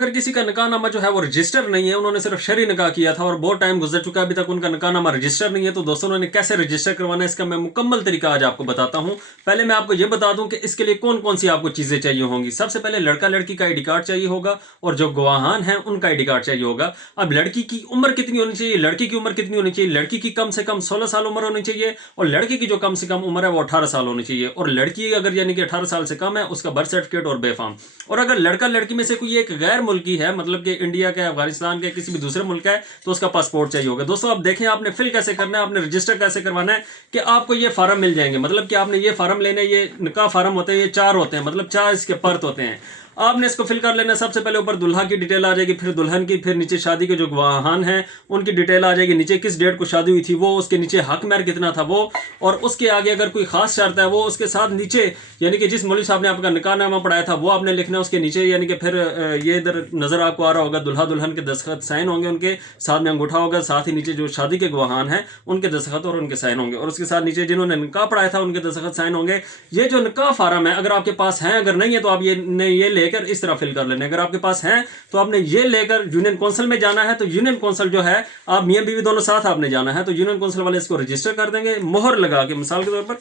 अगर किसी का निकाहनामा जो है वो रजिस्टर नहीं है, उन्होंने सिर्फ शरई निकाह किया था और बहुत टाइम गुजर चुका है, अभी तक उनका निकाहनामा रजिस्टर नहीं है, तो दोस्तों उन्होंने कैसे रजिस्टर करवाना है इसका मैं मुकम्मल तरीका आज आपको बताता हूं। पहले मैं आपको ये बता दूं कि इसके लिए कौन कौन सी आपको चीजें चाहिए होंगी। सबसे पहले लड़का लड़की का आईडी कार्ड चाहिए होगा और जो गवाहान है उनका आईडी कार्ड चाहिए होगा। अब लड़की की उम्र कितनी होनी चाहिए, लड़की की उम्र कितनी होनी चाहिए? लड़की की कम से कम 16 साल उम्र होनी चाहिए और लड़के की जो कम से कम उम्र है वो 18 साल होनी चाहिए। और लड़की अगर यानी कि 18 साल से कम है, उसका बर्थ सर्टिफिकेट और बेफाम। और अगर लड़का लड़की में से कोई एक गैर मुल्की है, मतलब कि इंडिया के, अफगानिस्तान के, किसी भी दूसरे मुल्क का है, तो उसका पासपोर्ट चाहिए होगा। दोस्तों अब देखें आपने फिल कैसे करना है, आपने रजिस्टर कैसे करवाना है कि आपको ये फार्म मिल जाएंगे। मतलब कि आपने ये फार्म लेने, ये निकाह फार्म होते हैं, ये 4 होते हैं, मतलब 4 इसके परत होते हैं। आपने इसको फिल कर लेना। सबसे पहले ऊपर दुल्हा की डिटेल आ जाएगी, फिर दुल्हन की, फिर नीचे शादी के जो गवाहान हैं उनकी डिटेल आ जाएगी, नीचे किस डेट को शादी हुई थी वो, उसके नीचे हक महर कितना था वो, और उसके आगे अगर कोई खास शर्त है वो उसके साथ नीचे, यानी कि जिस मौलवी साहब ने आपका निकाहनामा पढ़ाया था वो आपने लिखना है उसके नीचे। यानी कि फिर ये इधर नजर आपको आ रहा होगा, दुल्हा दुल्हन के दस्तखत साइन होंगे, उनके साथ में अंगूठा होगा, साथ ही नीचे जो शादी के गवाहान हैं उनके दस्तखत और उनके साइन होंगे, और उसके साथ नीचे जिन्होंने निकाह पढ़ाया था उनके दस्तखत साइन होंगे। ये जो निकाह फार्म है अगर आपके पास है, अगर नहीं है तो आप ये लेकर इस तरह फिल कर लेने। अगर आपके पास है तो आपने ये लेकर यूनियन काउंसिल में जाना है, तो यूनियन काउंसिल जो है, आप मियां बीवी दोनों साथ आपने जाना है, तो यूनियन काउंसिल वाले इसको रजिस्टर कर देंगे मोहर लगा के। मिसाल के तौर पर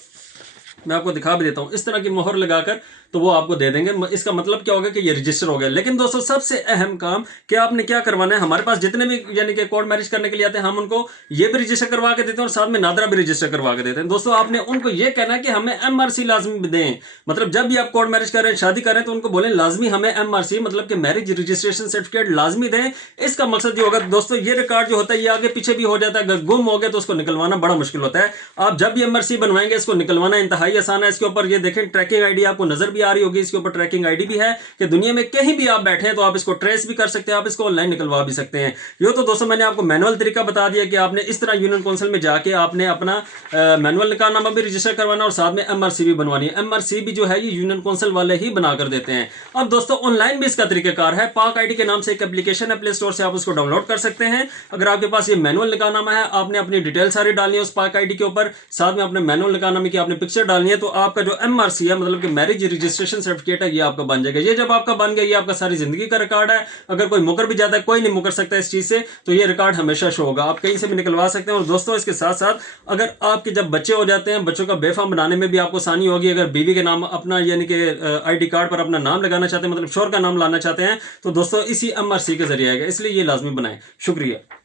मैं आपको दिखा भी देता हूं, इस तरह की मोहर लगाकर तो वो आपको दे देंगे। इसका मतलब क्या होगा कि ये रजिस्टर हो गया। लेकिन दोस्तों सबसे अहम काम कि आपने क्या करवाना है, हमारे पास जितने भी यानी कि कोर्ट मैरिज करने के लिए आते हैं हम उनको ये भी रजिस्टर करवा के देते हैं और साथ में नादरा भी रजिस्टर करवा के देते हैं। दोस्तों आपने उनको ये कहना है कि हमें एमआरसी लाजमी दें। मतलब जब भी आप कोर्ट मैरिज कर रहे हैं, शादी कर रहे हैं, तो उनको बोलें लाजमी हमें एमआरसी, मतलब कि मैरिज रजिस्ट्रेशन सर्टिफिकेट लाजमी दें। इसका मकसद ये होगा दोस्तों, ये रिकॉर्ड जो होता है ये आगे पीछे भी हो जाता है, अगर गुम हो गया तो उसको निकलवाना बड़ा मुश्किल होता है। आप जब भी एमआरसी बनवाएंगे इसको निकलवाना इंतहाई आसान है। इसके ऊपर ये देखें ट्रैकिंग आईडी आपको नजर भी आ रही होगी, इसके ऊपर ट्रैकिंग आईडी भी है कि दुनिया में कहीं भी आप बैठे हैं तो आप इसको ट्रेस भी कर सकते हैं, आप इसको ऑनलाइन निकलवा भी सकते हैं। ये तो दोस्तों मैंने आपको मैनुअल तरीका बता दिया कि आपने इस तरह यूनियन काउंसिल में जाके आपने अपना मैनुअल निकाहनामा भी रजिस्टर करवाना और साथ में एमआरसी भी बनवानी है। एमआरसी भी जो है ये यूनियन काउंसिल वाले ही बनाकर देते हैं। अब दोस्तों ऑनलाइन भी इसका तरीकाकार है, पाक आईडी के नाम से एक एप्लीकेशन है, प्ले स्टोर से आप उसको डाउनलोड कर सकते हैं। अगर आपके पास ये मैनुअल निकाहनामा है, आपने अपनी डिटेल सारी डालनी है उस पाक आईडी के ऊपर, साथ में अपने मैनुअल निकाहनामे की आपने पिक्चर डालनी है, तो आपका जो एमआरसी है, मतलब कि मैरिज रजिस्ट्रेशन सर्टिफिकेट है, ये आपका बन जाएगा। ये जब आपका बन गया, ये आपका सारी जिंदगी का रिकॉर्ड है। अगर कोई मुकर भी जाता है, कोई नहीं मुकर सकता इस चीज से, तो ये रिकॉर्ड हमेशा शो होगा, आप कहीं से भी निकलवा सकते हैं। और दोस्तों इसके साथ साथ अगर आपके जब बच्चे हो जाते हैं, बच्चों का बेफाम बनाने में भी आपको आसानी होगी। अगर बीवी के नाम अपना यानी कि आईडी कार्ड पर अपना नाम लगाना चाहते हैं, मतलब शोहर का नाम लाना चाहते हैं, तो दोस्तों इसी एमआरसी के जरिए आएगा, इसलिए ये लाजमी बनाएं। शुक्रिया।